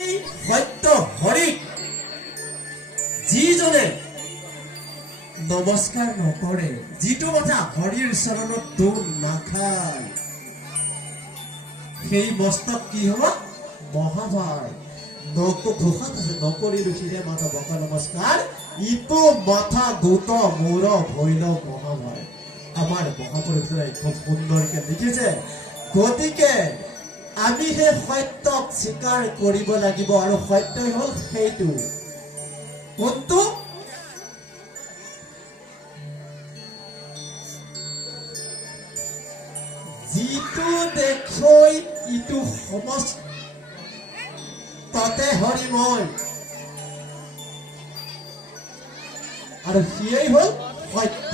সত্য হৰিক যিজনে নমস্কাৰ নকৰে, যিটো কথা হৰিৰ চৰণত দৌৰ নাখায়, সেই মস্তক কি হব? মহাভাৰ। ঘোষাত আছে নকৰিলো শিৰে মাথা বকা নমস্কাৰ, ইটো মাথা দুত মোৰ ভৈৰৱ মহাভাৰ। আমাৰ মহাপুৰুষে খুব সুন্দৰকে লিখিছে। গতিকে আমি সেই সত্যক স্বীকাৰ কৰিব লাগিব, আৰু সত্যই হল সেইটো কোনটো? যিটো দেখৈ ইটো সমস্ততে হৰিময়, আৰু সিয়েই হল সত্য।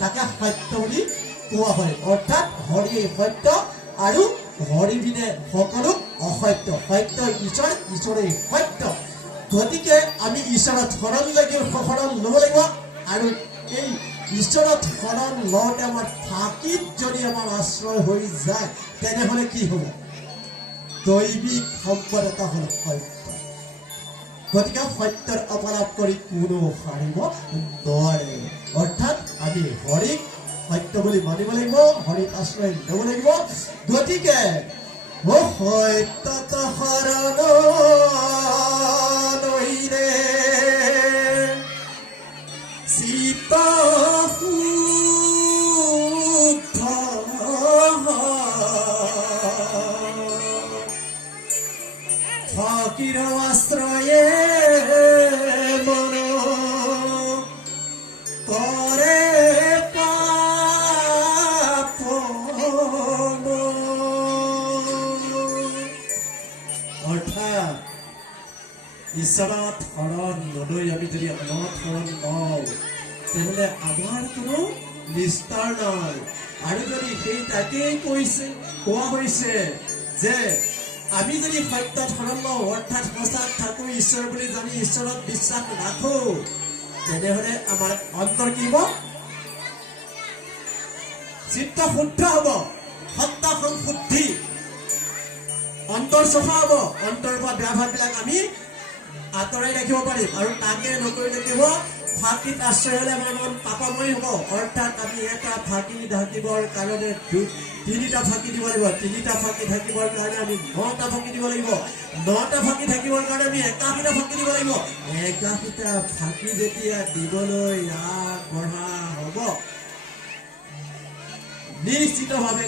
তাকে সত্য বুলি কোৱা হয়। অৰ্থাৎ হৰিয়েই সত্য আৰু হৰি বিনে সকলো অসত্য। সত্য ঈশ্বৰ, ঈশ্বৰেই সত্য। গতিকে আমি ঈশ্বৰত শৰণ ল'ব লাগিব, আৰু এই ঈশ্বৰত শৰণ লওঁতে আমাৰ ফাঁকিত যদি আমাৰ আশ্ৰয় হৈ যায়, তেনেহলে কি হব? দৈবিক সম্পদ এটা হল সত্য। গতিকে সত্যৰ অপলাপ কৰি কোনো সাৰিব নোৱাৰে। অৰ্থাৎ আমি হৰিক সত্য বুলি মানিব লাগিব, হৰিক আশ্ৰয় ল'ব লাগিব। গতিকে সত্যত শৰণ লৈৰে চিত শুদ্ধ, ফকীৰ আশ্ৰয়ে মন কৰে পাপন। অৰ্থাৎ ঈশ্বৰত শৰণ নলৈ আমি যদি আনত শৰণ লওঁ, তেনেহলে আমাৰ কোনো নিস্তাৰ নাই। আৰু যদি সেই তাকেই কোৱা হৈছে যে আমি যদি সত্যত শৰণ লওঁ, অৰ্থাৎ সঁচাত থাকো, ঈশ্বৰ বুলি জানি ঈশ্বৰত বিশ্বাস ৰাখো, তেনেহলে আমাৰ অন্তৰ কি হব? চিত্ত শুদ্ধ হব, সত্য সংশুদ্ধি, অন্তৰ চফা হব। অন্তৰৰ পৰা বেয়া ভাববিলাক আমি আঁতৰাই ৰাখিব পাৰিম। আৰু তাকে নকৰিলে কি হব? ফাঁকিত আশ্ৰয় হলে আমাৰ মন পাপময় হব। অৰ্থাৎ আমি এটা ফাঁকি ঢাকিবৰ কাৰণে তিনিটা ফাঁকি দিব লাগিব। তিনিটা ফাঁকি ঢাকিবৰ কাৰণে আমি 9টা ফাঁকি দিব লাগিব। 9টা ফাঁকি ঢাকিবৰ কাৰণে আমি 81টা ফাঁকি দিব লাগিব। 81টা ফাঁকি যেতিয়া দিবলৈ আগবঢ়া হব, নিশ্চিতভাৱে